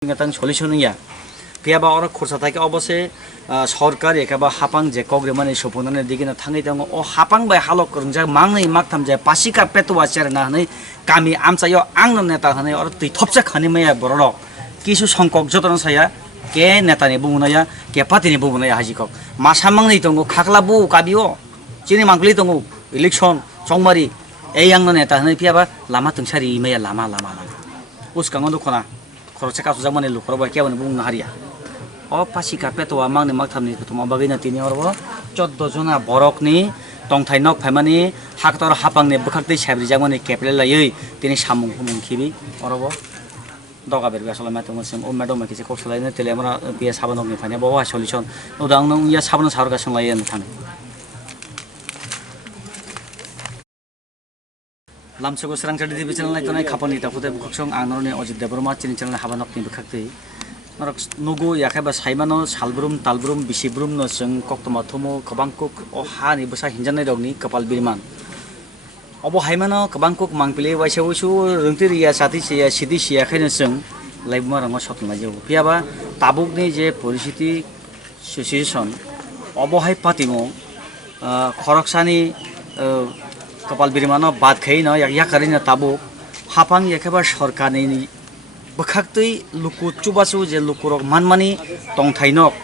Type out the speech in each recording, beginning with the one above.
Ngatang solution ya. Piaba ora khursa thake obose সরকার একাবা হাপাং যে কগ্রে মানে সপনানের দিকে না থাঙ্গি দङ ও হাপাং বাই হালক করঞ্জা মাংनै মাকথাম যে পাसिका पेतवा चेर ना हनै कामी आमचायो आंग नेता हनै अर तै थपचा खनि मया बरल किसु संकक जतन साया के नेतानि बुंनाया के पातिनि बुंनाया हाजिकक मासा मांगनै दङ खाखला बु काबियो चिनि मांगलि दङ इलेक्शन चंगमारि ए आंग नेता हनै पियाबा लामा तंसारि मया लामा उसकांग दखना खरचा कासु जामाने लुखरबा केवन बुंना हारिया o pasika petua mangni maktamni kutuma bagina tini orbo 14 jona borokni tongthai nok phaimani haktor hapangni bukhaktei sabri jamani keple layoi tini samung humung khibi orbo doga berbe asala matung sing o madam kise koksalai ne tele amra pia sabanokni phane bawa solution udang nong ya sabana sarga sanglai an thane lamsego srang chadi dibi channel nai tonai khapani ta khute bukhsong angroni ojit debroma chini channel habanokni bukhaktei nugu yakaba saimano salbrum talbrum bisibrum no sing koktoma thomo kabangkuk o hani basa hinjanai rogni kapal birman obo haimano kabangkuk mangpile waisa usu rungtir ya sati sia sidi sia khaina sing laibma rama sotna jau piaba tabukni je poriস্থিতি situation obo hai patimo khoroksani kapal birmano bad khaina yakarina tabuk hapang yakaba sarkarni bukhaktei luku chubasu je lukurok manmani tongthainok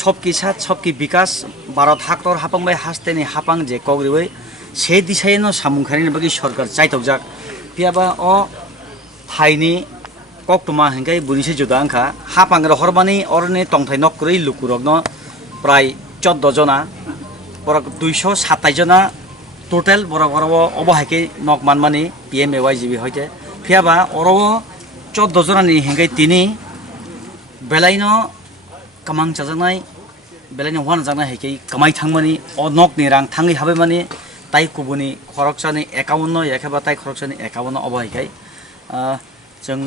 sobki sat sobki bikas bharat haktor hapang bai hasteni hapang je kogriwei se disaino samungkhani bagi sarkar chaitokjak piaba o thaini koktuma hengkai bunise judangkha hapang ro horbani orne tongthainok krei lukurokno prai 14 jona borok 227 jona total borok obohaike nok manmani PMAYGB hoite piaba oro 14 जनani हेंgai तिनि बेलाइनो कमां चाजानाय बेलाइनो वान जाना हेकै कमाइ थांमानि अ नकनि रां थाङै हाबै माने ताइ कुबुनि खरकसानि 51 याखाबा ताइ खरकसानि 51 अबहायkai जों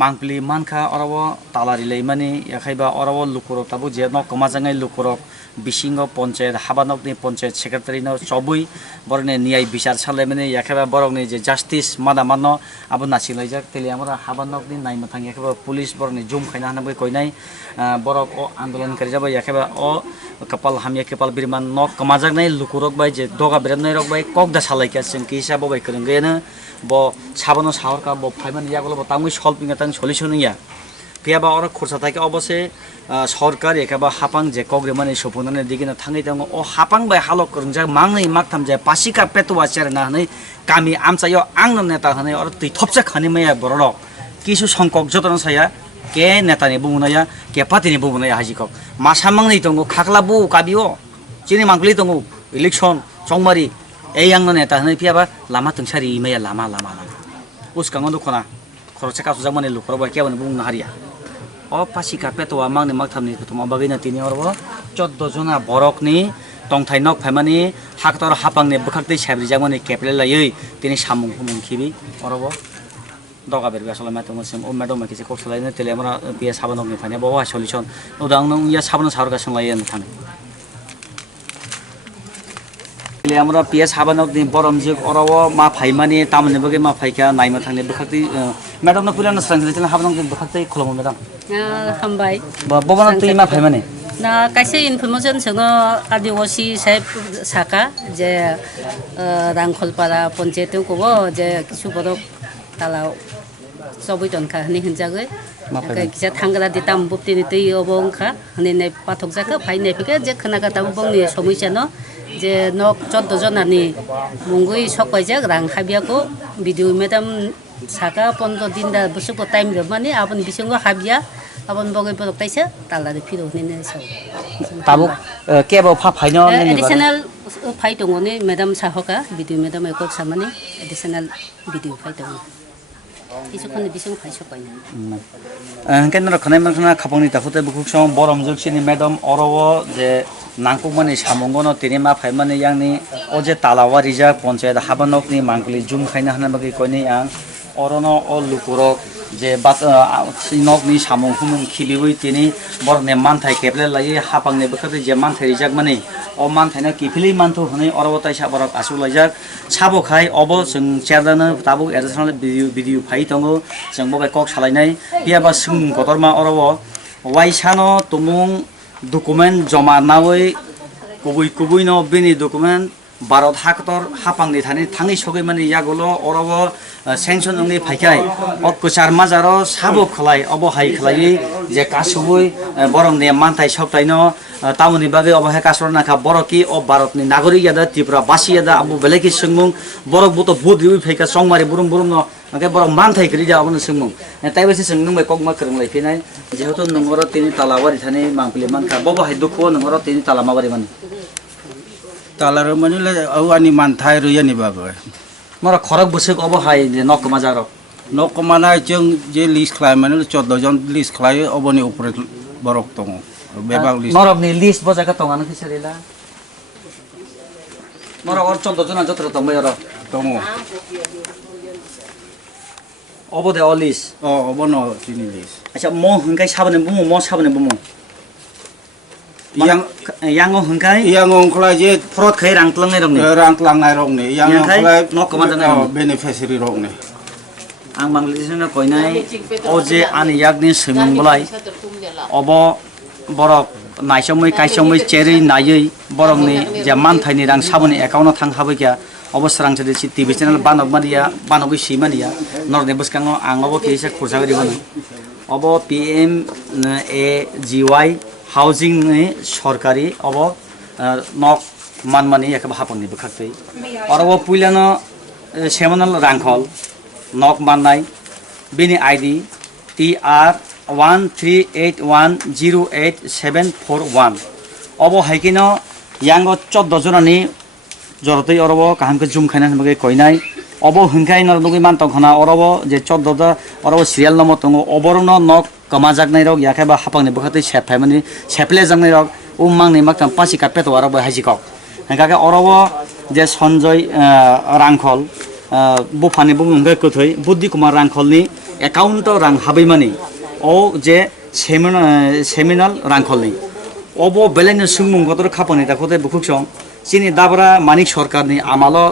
मांगप्लि मानखा अरबो तालारि लैमानि याखाइबा अरबो लुकुरक ताबु जे न कमाजाङै लुकुरक बिसिंग पञ्चायत हाबानकनि पञ्चायत सेक्रेटारि न सबुइ बरने न्याय बिचार सालायमानि याखाबा बरकनि जे जस्टिस मादामानो आबो नासिलाइजाक तेले हमरा हाबानकनि नायमा थां याखाबा पुलिस बरने जुम खाइना हानाबो कइनाय बरक अ आन्दोलन करि जाबा याखाबा अ कपाल हामिया कपाल बिरमान न कमाजाङै लुकुरक बाय जे दगा बिरनाय रक बाय ककदा सालायका जों कि हिसाब bye करंगेनो bo sabano sahorka bo phaiman yagulo bo tamui solving atang solution ya piaba ora khursa thake obose Sarkar ekaba hapang je kogre mane sopunane digina thangai dङ o hapang bai halok korunja mangnai maktham je pasika petwa cher na hanai kami amchayo angno neta hanai or tui thopcha khani maya borolo kisu songkok jotono saya ke netani bumunaya ke patini bumunaya hajikok masa mangnai dङ khakla bu kabio chini mangli dङ election chongmari এই आंनो नेता हनै पियाबा लामा तंसारि मया लामा उसकांग दखना खरचा कासु जामाने लुखरबा केवन बुंना हारिया o pasika petwa mangni maktamni kutuma bagina tini orbo 14 jona borokni tongthai nok phaimani haktor hapangni bukhaktei sabri jamani keple layoi tini samung humung khibi orbo doga berbe asala matung sing o madam kise koksalai ne tele amra pia sabanokni phane bawa solution udang nong ya sabana sarga sanglai an thane ले हमरा पिया साबानक दिन बरमजिक Arab मा फाइमानि तामने बगे मा फाइका Naima थांने बखक्ति madam न पुरानो संगठन हाबनक दिन बखक्ति खुलम मैडम हामबाय बबन तै मा फाइमानि ना काइसे इनफरमेशन संग आदिवासी साहेब साका जे रांखलपारा पञ्चायत को जे किछु बरक ताला सबै टनखा हनि हनजागै किसा थांगरा दिताम बुप्तिनि तै अबंखा हनि नै पाथक जाका फाइने फिके जे खनाका ताबु बंनि समस्या न जे नक 14 जनानि मुंगै सकाइजाक रां हाबियाको भिडियो मेडम साका 15 दिन दा बसुको टाइम रमानि आबन बिसंगो हाबिया आबन बगै बरक ताइसे तालादे फिरो हनि सौ ताबु केबो फा फाइनो एडिशनल फाइ दङनि मेडम साहका भिडियो मेडम एकक सामानि एडिशनल भिडियो फाइ दङ किसुखनि बिसं फाइ सकाइना केन्द्र खनाय मानखना खापंनि ताफुते बुकुसं बरमजुक सिनि मेडम अरव जे नांगौमानि सामंगनो तिनि मा फाइमानि यांनि अजे तालावा रिजा पञ्चायत हाबानकनि मांगलि जुम खाइना हानाबगि कइनि आं अरनो अ लुकुरक যে নকনি সামং হুমুং খিবিবই তিনি বরনে মানথাই কেবলে লাইয়ে হাপাংনে বখাতে যে মানথাই রিজাক মানে ও মানথাইনা কিফিলি মানথু হनै অরবতাই সাবরক আসু লাইজাক সাবखाय अब जों চেয়ারদাनो ताबुक एडिशनल भिडिअ फाइ दङ जों बबाय कक सालायनाय बियाबा सों गतरमा अरब वाइसानो तुमुं डकुमेन्ट जमा नावै कुबुइ न बिनि डकुमेन्ट भारत हाकतर हापांनि थाङै सगै माने यागलो अरब सेंसन नङै फाइखाय अ कुचार माजारो साबो खलाय अब हाइ खलायै जे कासुबै बरंने मानथाय सबतायनो तामुनि बागै अब हे कासर नाखा बरकी अ भारतनि नागरिक यादा त्रिपुरा बासी यादा अबो बेलेकि सोंमुं बरक बतो बुद रिउ फाइका संमारि बुरुम बुरुम न ओके बरक मानथाय करि जा अबनो सोंमुं ताइबेसे सों नंबाय कक मा करं लाइफिनाय जेहेतु नंगर तिनि तालावारि थाने मांपले मानखा बबो हाय दुखो नंगर तिनि ताला माबारि मान तालार मानिले औवानि मानथाय रुयानि बागै मरा खरक बसक अब हाय नक माजारो नकमानाय जों जे लिस्ट खालाय माने 14 जन लिस्ट खालाय अबनि उपरे बरक दङ बेबाग लिस्ट नरबनि लिस्ट बजाका तंगानो खिसरिला मरा और 14 जना जत्र तंबाय र दङ अब दे अल लिस्ट अबनो तिनि लिस्ट अच्छा म हंकाय Sabne बुमु yang hengkai yang ngklay je fraud khai rangtlangnai rokni rangtlangnai rokni yang ngklay nokma jangai beneficiary rokni ang bangladeshna koinai o je ani yakni semunglai obo borok naisomoi kaisomoi cheri nayei borokni je manthaini rang saboni account thang habaikya obosrang chede TV channel banok mania banogui simania norne buskango ang obo keisa khurjagari bani obo PMAGY housing सरकारी अब नक मानमानि एखा हापंनि बखाखै और अब पुइलानो सेमनल रांखल नक माननाय बिनि ID TR13810871 अब हाइकिनो यांगो 14 जनानि जरतै अरब काहामके जुम खाइना बगे कइनाय अब हंखाय नरनुगै मानतक खना अरब जे 14 दा अरब सिरियल नम्बर दङ अबरनो नक कमाजागनाय रग याखाबा हापांनि बखातै सेफायमानि सेफले जांनाय रग उमांनि माकतां पासि कापेत अरब हाजिकक हंखाके अरब जे सन्जय रांखल बुफानि बुंगै कथै बुद्धि कुमार रांखलनि एकाउन्ट रां हाबैमानि ओ जे सेमिनाल रांखलनि अब बेलेनो सुंमुं गतर खापानि दाखोते बुखुकसं चिनि दाबरा मानिक सरकारनि आमालो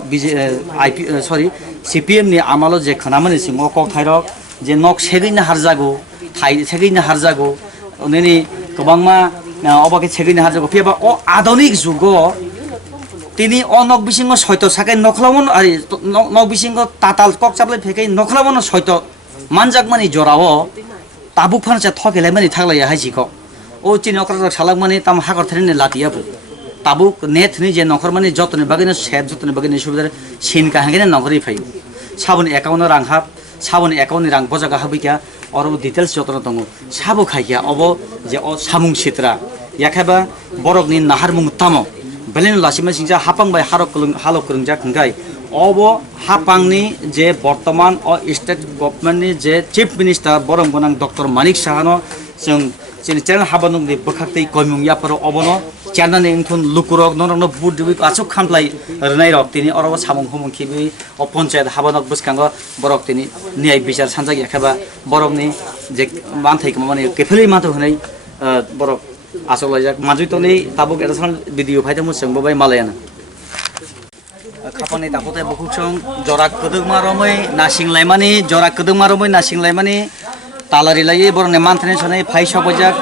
CPM नि आमालो जे खनामानि सिङाव कक थाइरक जे नक सेगैनो हारजागौ थाइ सेगैनो हारजागौ उनेनि गोबांमा अबाके सेगैनो हारजागौ फेबा अ आधुनिक जुगो तिनि अ नक बिसिङो सयत साकै नखलावन आरि नक बिसिङो ताताल कक चाबले फेकै नखलावन सयत मानजाकमानि जराव ताबुक फानचा थकेलायमानि थागलाया हाजिको ओ चिनि अकरा सालाकमानि ताम हाकर थेने लातियाबु ताबुक नेट नि जे नखर माने जतनि बागैनो सेट जतनि बागैनो सुबिदा सिन काहागैनो नखरै फै साबन एकाउन्ट रां हाब साबन एकाउन्ट रां बजागा हाबैया और डिटेल्स जतन दङ साबो खाइया अब जे अ सामुं सित्रा याखाबा बरकनि नाहार मुं तामो बेलेन लासिमा सिंजा हापांबाय हालक करंजा खंगाय अब हापांनि जे वर्तमान अ स्टेट गभर्नमेन्टनि जे चीफ मिनिस्टार बरम गोनां डक्टर मानिक साहानो जों चेनेल हाबानुंनि बखाक्तै कयमुं याफोर अबनो च्यानानि इंथुन लुकुरक नरनो बुदुबि आचुक खामप्लाय रनाय रक तिनि अरब सामुं हुमुं खिबि अ पन्चायत हाबानक बसकांग बरक तिनि न्याय बिचार सानजा याखाबा बरकनि जे मानथाइक माने केफेलि माथो होनाय बरक आसलायजाक माजुइतनि ताबुक एडिशनल भिडिअ फाइदमु सोंबोबाय मालायाना खापानि दाखोते बुखुकसं जरा कदोगमारमै नासिंलायमानि जरा कदोगमारमै नासिंलायमानि तालारि लायै बरने मानथ्रेन सनै फाइ सबजाक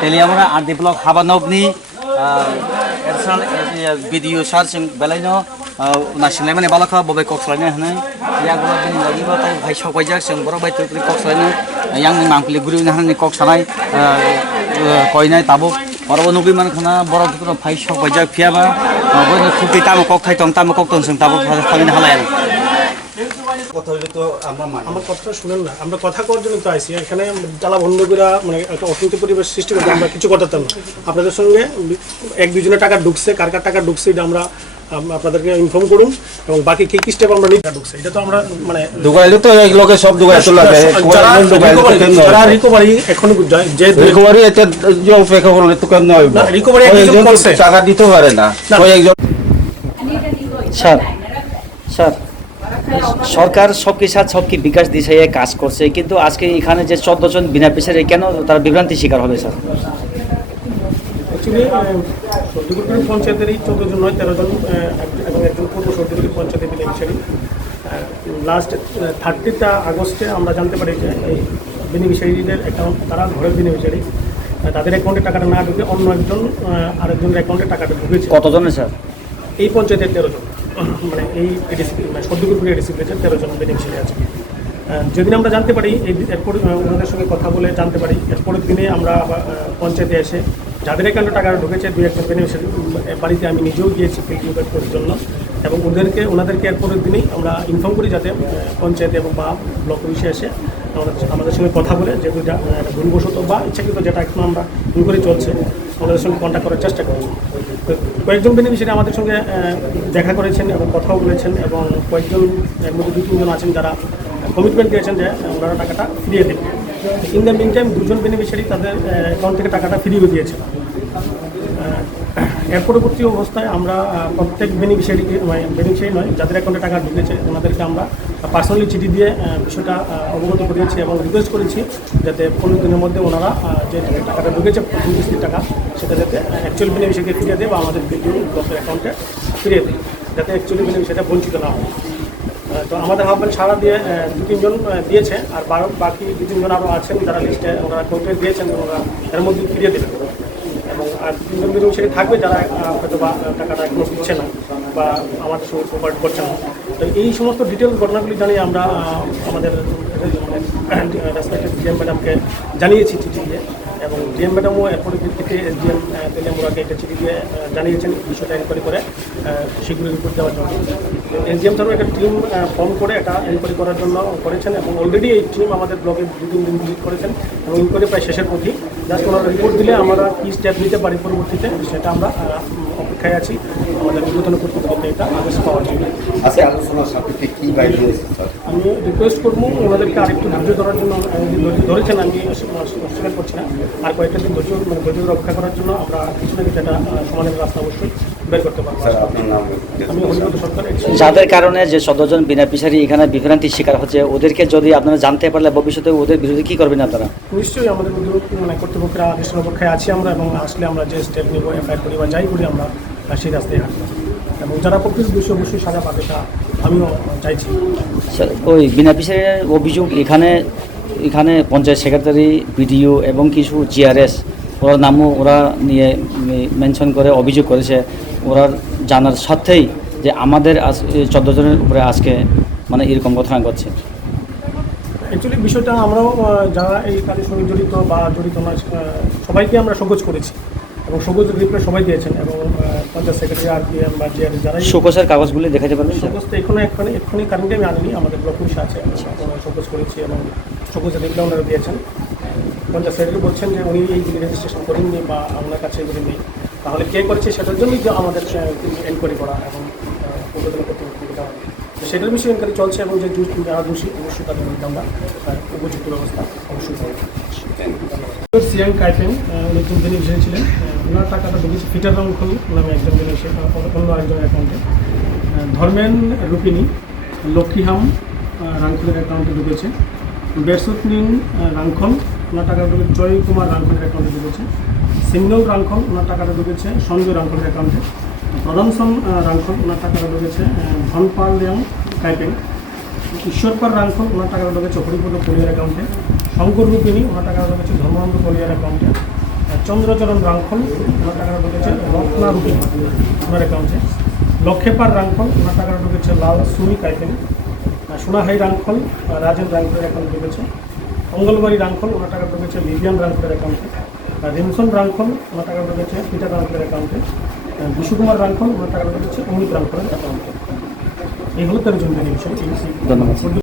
तेलियामरा आदि ब्लक हाबानकनि एडिशनल भिडिअ सार्चिं बेलायनो नासिंलायमानि बालाखा बबे कक्सलायनो हनै यागला बिनि लागिबा ताइ फाइ सबजाक जों बर बाय तुरि कक्सलायनो यांनि मांपलि गुरिनि हानि कक्सानाय कयनाय ताबुक अरब नुगै मानखाना बर तुरि फाइ सबजाक फियाबा बयनो खुति तामो कक थाइ तंग तामो कक तंग जों ताबुक फालिनो हालायानो কথা হইলে তো আমরা মানি আমার কথাটা শুনেন না আমরা কথা করার জন্য তো আইছি এখানে তালা বন্ধ করে মানে একটা অশান্তি পরিবেশ সৃষ্টি করতে আমরা কিছু করতাম না আপনাদের সঙ্গে এক দুজনের টাকা ঢুকছে কার কার টাকা ঢুকছে এটা আমরা আপনাদেরকে ইনফর্ম করুন এবং বাকি কি কি স্টেপ আমরা নিতে ঢুকছে এটা তো আমরা মানে দুগাইলে তো এই লোকে সব দুগাই তো লাগে যারা রিকভারি এখন যে রিকভারি এটা যে অপেক্ষা করলে তো কেন হয় না রিকভারি একজন করছে টাকা দিতে পারে না ওই একজন স্যার স্যার সরকার সবকি সাথে সবকি বিকাশ দিশায় কাজ করছে, কিন্তু আজকে এখানে যে 14 জন বিনা পেশারে কেন তারা বিভ্রান্তি শিকার হবে স্যার? অ্যাকচুয়ালি সর্দিপুর পঞ্চায়েতেরই 14 জন নয় 13 জন এবং একজন পূর্ব সর্দিপুর পঞ্চায়েতের বেনিফিশিয়ারি। লাস্ট 30 আগস্টে আমরা জানতে পারি যে এই বেনিফিশিয়ারিদের অ্যাকাউন্ট, তারা ঘরের বেনিফিশিয়ারি, তাদের অ্যাকাউন্টে টাকাটা না ঢুকে অন্য একজন আরেকজনের অ্যাকাউন্টে টাকাটা ঢুকেছে। কতজনের স্যার? এই পঞ্চায়েতের 13 জন, মানে এই এডিসি মানে সর্দিপুর এডিসি পেয়েছেন 13 জন বেনিফিশিয়ারি আছে। যেদিন আমরা জানতে পারি, এরপর ওনাদের সঙ্গে কথা বলে জানতে পারি, এরপরের দিনে আমরা পঞ্চায়েতে এসে যাদের অ্যাকাউন্টে টাকা ঢুকেছে 2-1 বেনিফিশিয়ারি বাড়িতে আমি নিজেও গিয়েছি ফিল্ড করার জন্য, এবং ওনাদেরকে এরপরের দিনেই আমরা ইনফর্ম করি যাতে পঞ্চায়েতে এবং বা ব্লক অফিসে এসে আমাদের সঙ্গে কথা বলে যেহেতু ভুলবশত বা ইচ্ছাকৃত যেটা এখন আমরা ইনকোয়ারি চলছে আমাদের সঙ্গে কন্ট্যাক্ট করার চেষ্টা করছি। কয়েকজন বেনিফিশিয়ারি আমাদের সঙ্গে দেখা করেছেন এবং কথাও বলেছেন, এবং কয়েকজন এর মধ্যে 2-3 জন আছেন যারা কমিটমেন্ট দিয়েছেন যে ওনারা টাকাটা ফিরিয়ে দেবেন। ইন দ্য মিন টাইম 2 জন বেনিফিশিয়ারি তাদের অ্যাকাউন্ট থেকে টাকাটা ফিরিয়ে দিয়েছে। এর পরবর্তী অবস্থায় আমরা প্রত্যেক বেনিফিশিয়ারিকে বেনিফিশিয়ারি নয় যাদের অ্যাকাউন্টে টাকা ঢুকেছে ওনাদেরকে আমরা পার্সোনালি চিঠি দিয়ে বিষয়টা অবগত করিয়েছি এবং রিকোয়েস্ট করেছি যাতে 15 দিনের মধ্যে ওনারা যে টাকাটা ঢুকেছে প্রথম কিস্তির টাকা সেটা যাতে অ্যাকচুয়াল বেনিফিশিয়ারিকে ফিরিয়ে দেয় বা আমাদের বিডিও ব্লকের অ্যাকাউন্টে ফিরিয়ে দেয়, যাতে অ্যাকচুয়ালি বেনিফিশিয়ারিটা বঞ্চিত না হয়। তো আমাদের আহ্বান সাড়া দিয়ে 2-3 জন দিয়েছে, আর বাকি 2-3 জন আরও আছেন যারা লিস্টে ওনারা কোর্টে দিয়েছেন, ওনারা এর মধ্যে ফিরিয়ে দেবেন। এবং আর 2 জন বেনিফিশিয়ারি থাকবে যারা হয়তো বা টাকাটা এখনো দিচ্ছে না বা আমাদের সঙ্গে কোঅপারেট করছে না। তো এই সমস্ত ডিটেলস ঘটনাগুলি জানিয়ে আমরা আমাদের রেসপেক্টেড ডিএম ম্যাডামকে জানিয়েছি চিঠি দিয়ে, এবং ডিএম ম্যাডামও এরপরে ভিত্তিতে এসডিএম তেলেমুরাকে একটা চিঠি দিয়ে জানিয়েছেন বিষয়টা এনকোয়ারি করে শীঘ্রই রিপোর্ট দেওয়ার জন্য। এসডিএম স্যারও একটা টিম ফর্ম করে এটা এনকোয়ারি করার জন্য করেছেন, এবং অলরেডি এই টিম আমাদের ব্লকে 2-3 দিন ভিজিট করেছেন এবং ইনকোয়ারি প্রায় শেষের পথে। জাস্ট ওনারা রিপোর্ট দিলে আমরা কী স্টেপ নিতে পারি পরবর্তীতে সেটা আমরা অপেক্ষায় আছি আমাদের উদ্বোধন কর্তৃপক্ষকে এটা আদেশ পাওয়ার জন্য। আজকে আলোচনার সাপেক্ষে কী বাইরে হয়েছে স্যার? আমি রিকোয়েস্ট করবো ওনাদেরকে আরেকটু ধৈর্য ধরার জন্য, ধৈর্য ধরেছেন আমি অস্বীকার করছি না, আর কয়েকটা দিন ধৈর্য রক্ষা করার জন্য আমরা কিছু না কিছু একটা সমাধানের রাস্তা অবশ্যই বের করতে পারবো। স্যার আপনার নাম? আমি হরিপদ সরকার। যাদের কারণে যে 14 জন বিনা পেশারি এখানে বিভ্রান্তির শিকার হচ্ছে, ওদেরকে যদি আপনারা জানতে পারলে ভবিষ্যতে ওদের বিরুদ্ধে কী করবেন আপনারা? নিশ্চয়ই আমাদের কর্তৃপক্ষের আদেশের অপেক্ষায় আছি আমরা, এবং আসলে আমরা যে স্টেপ নেব, এফআইআর করি বা যাই করি আমরা সেই রাস্তায় হাঁটবো, এবং যারা প্রকৃত দোষী অবশ্যই সাজা পাবে এটা আমিও চাইছি। স্যার, ওই বিনা পেশারির অভিযোগ এখানে পঞ্চায়েত সেক্রেটারি, বিডিও এবং কিছু জিআরএস ওরা নামও ওরা নিয়ে মেনশন করে অভিযোগ করেছে, ওরা জানার সত্ত্বেই যে আমাদের 14 জনের উপরে আজকে মানে এরকম ঘটনা ঘটছে। অ্যাকচুয়ালি বিষয়টা আমরাও যারা এই কাজের সঙ্গে জড়িত বা জড়িত না সবাইকে আমরা সংকোচ করেছি, এবং সংকোচ রিপ্লাই সবাই দিয়েছেন, এবং পঞ্চায়েত সেক্রেটারি আরপিএম বা জিআরএস যারাই শোকসের কাগজগুলি দেখাতে পারবেন? সংকোচ তো এক্ষুনি কারেন্টে আমি আনিনি, আমাদের ব্লক অফিসে আছে, সংকোচ করেছি এবং সংকোচের রিপ্লাই ওনারা দিয়েছেন। পঞ্চায়েত সেক্রেটারি বলছেন যে উনি এইগুলি রেজিস্ট্রেশন করেননি বা আপনার কাছে এগুলি নেই, তাহলে কে করেছে সেটার জন্যই যে আমাদের এনকোয়ারি করা এবং উদ্বোধন কর্তৃপক্ষকে দেওয়া। তো সেটার বিষয়ে এনকোয়ারি চলছে, এবং যে যারা দোষী অবশ্যই তাদের বিরুদ্ধে আমরা উপযুক্ত ব্যবস্থা অবশ্যই করব। সিয়াং কাইপেন উনি 3 বেনিফিশিয়ারি ছিলেন, ওনার টাকাটা ঢুকেছে ফিটার রাংখল নামে একজন বেনিফিশিয়ারি, অন্য আরেকজনের অ্যাকাউন্টে। ধর্মেন রূপিনী লক্ষ্মীহাম রাংখলের অ্যাকাউন্টে ঢুকেছে। বেরসুতনিন রাংখল ওনার টাকা ঢুকেছে জয় কুমার রাংখলের অ্যাকাউন্টে ঢুকেছে। সিংনল রাংখল ওনার টাকাটা ঢুকেছে সঞ্জয় রাংখলের অ্যাকাউন্টে। প্রদমসন রাংখল ওনার টাকাটা ঢুকেছে ধনপাল রিয়াং কাইপেন। ঈশ্বরপাল রাংখল ওনার টাকাটা ঢুকেছে হরিপদ কলিয়ার অ্যাকাউন্টে। শঙ্কর রূপিনী ওনার টাকাটা ঢুকেছে ধর্মানন্দ কলিয়ার অ্যাকাউন্টে। চন্দ্রচরণ রাংখল ওনার টাকাটা ঢুকেছে রত্না রূপিনী ওনার অ্যাকাউন্টে। লক্ষ্যেপার রাংখল ওনার টাকাটা ঢুকেছে লাল সুমি কাইপেন। সোনাহাই রাংখল রাজেন রাংখলের অ্যাকাউন্টে ঢুকেছে। মঙ্গলবাড়ি রাংখল ওনার টাকা ঢুকেছে ভিভিয়ান রাংখলের অ্যাকাউন্টে। রিমসন রাংখল ওনার টাকা ঢুকেছে পিটার রাংখলের অ্যাকাউন্টে। বিশুকুমার রাংখল ওনার টাকা ঢুকেছে অমিত রাংখলের অ্যাকাউন্টে। এই হলো 13 জন বেনিফিশিয়ারি। ধন্যবাদ।